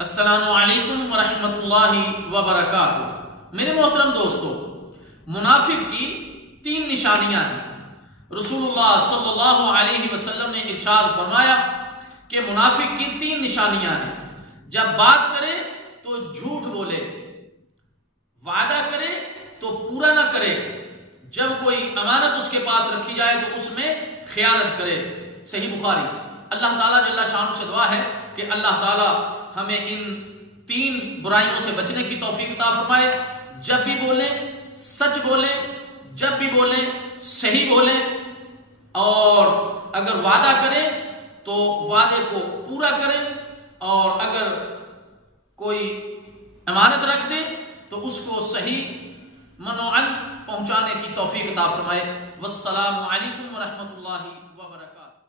السلام علیکم ورحمۃ اللہ وبرکاتہ۔ میرے محترم دوستو، منافق کی تین نشانیاں ہیں۔ رسول اللہ صلی اللہ علیہ وسلم نے ارشاد فرمایا کہ منافق کی تین نشانیاں ہیں۔ جب بات کرے تو جھوٹ بولے، وعدہ کرے تو پورا نہ کرے، جب کوئی امانت اس کے پاس رکھی جائے تو اس میں خیانت کرے۔ صحیح بخاری۔ اللہ تعالیٰ جل شانہ سے دعا ہے کہ اللہ تعالیٰ ہمیں ان تین برائیوں سے بچنے کی توفیق عطا فرمائے۔ جب بھی بولیں سچ بولیں، جب بھی بولیں صحیح بولیں، اور اگر وعدہ کریں تو وعدے کو پورا کریں، اور اگر کوئی امانت رکھ دے تو اس کو صحیح منوعاً پہنچانے کی توفیق عطا فرمائے۔ والسلام علیکم ورحمۃ اللہ وبرکاتہ۔